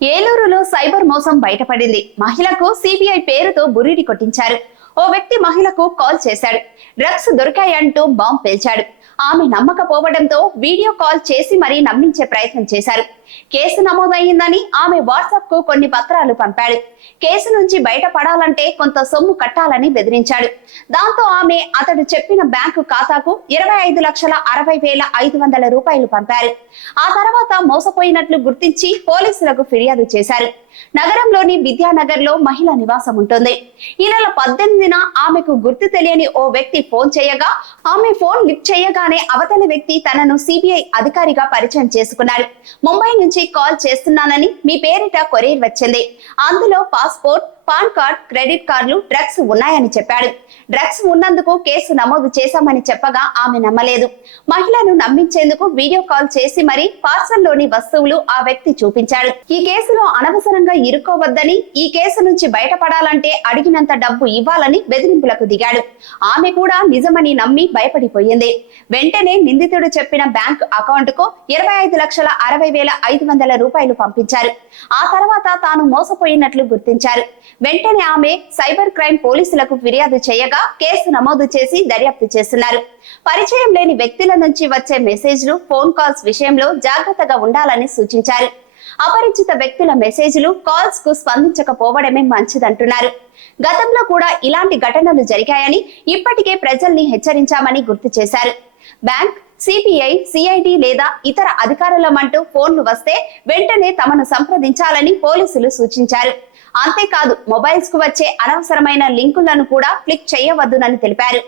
ఏలూరులో సైబర్ మోసం బయటపడింది. మహిళకు సిబిఐ పేరుతో బురిడి కొట్టించారు. ఓ వ్యక్తి మహిళకు కాల్ చేశాడు. డ్రగ్స్ దొరికాయంటూ బాంబ్ పేల్చాడు. ఆమె నమ్మకపోవడంతో వీడియో కాల్ చేసి మరీ నమ్మించే ప్రయత్నం చేశారు. కేసు నమోదయ్యిందని ఆమె వాట్సాప్ కు కొన్ని పత్రాలు పంపాడు. కేసు నుంచి బయటపడాలంటే కొంత సొమ్ము కట్టాలని బెదిరించాడు. దాంతో ఆమె అతడు చెప్పిన బ్యాంకు ఖాతాకు 25,60,500 రూపాయలు పంపారు. ఆ తర్వాత మోసపోయినట్లు గుర్తించి పోలీసులకు ఫిర్యాదు చేశారు. నగరంలోని విద్యానగర్ లో మహిళ నివాసం ఉంటుంది. ఈ నెల 18న ఆమెకు గుర్తు తెలియని ఓ వ్యక్తి ఫోన్ చేయగా ఆమె ఫోన్ లిఫ్ట్ చేయగానే అవతలి వ్యక్తి తనను సిబిఐ అధికారిగా పరిచయం చేసుకున్నాడు. ముంబై నుంచి కాల్ చేస్తున్నానని, మీ పేరిట కొరియర్ వచ్చింది, అందులో పాస్పోర్ట్, పాన్ కార్డ్, క్రెడిట్ కార్డులు, డ్రగ్స్ ఉన్నాయని చెప్పాడు. డ్రగ్స్ ఉన్నందుకు కేసు నమోదు చేశామని చెప్పగా ఆమె నమ్మలేదు. మహిళను నమ్మించేందుకు వీడియో కాల్ చేసి మరి పార్సల్లోని వస్తువులు ఆ వ్యక్తి చూపించాడు. ఈ కేసులో అనవసరంగా ఇరుక్కోవద్దని, ఈ కేసు నుంచి బయటపడాలంటే అడిగినంత డబ్బు ఇవ్వాలని బెదిరింపులకు దిగాడు. ఆమె కూడా నిజమని నమ్మి భయపడిపోయింది. వెంటనే నిందితుడు చెప్పిన బ్యాంక్ అకౌంట్ కు 25,60,500 రూపాయలు పంపించారు. ఆ తర్వాత తాను మోసపోయినట్లు గుర్తించారు. వెంటనే ఆమె సైబర్ క్రైమ్ పోలీసులకు ఫిర్యాదు చేయగా కేసు నమోదు చేసి దర్యాప్తు చేస్తున్నారు. పరిచయం లేని వ్యక్తుల నుంచి వచ్చే మెసేజ్లు, ఫోన్ కాల్స్ విషయంలో జాగ్రత్తగా ఉండాలని సూచించారు. అపరిచిత వ్యక్తుల మెసేజ్లు, కాల్స్ కు స్పందించకపోవడమే మంచిదంటున్నారు. గతంలో కూడా ఇలాంటి ఘటనలు జరిగాయని, ఇప్పటికే ప్రజల్ని హెచ్చరించామని గుర్తు చేశారు. బ్యాంక్, సిబిఐ, సిఐడి లేదా ఇతర అధికారులమంటూ ఫోన్లు వస్తే వెంటనే తమను సంప్రదించాలని పోలీసులు సూచించారు. అంతేకాదు, మొబైల్స్ కు వచ్చే అనవసరమైన లింకులను కూడా క్లిక్ చేయవద్దునని తెలిపారు.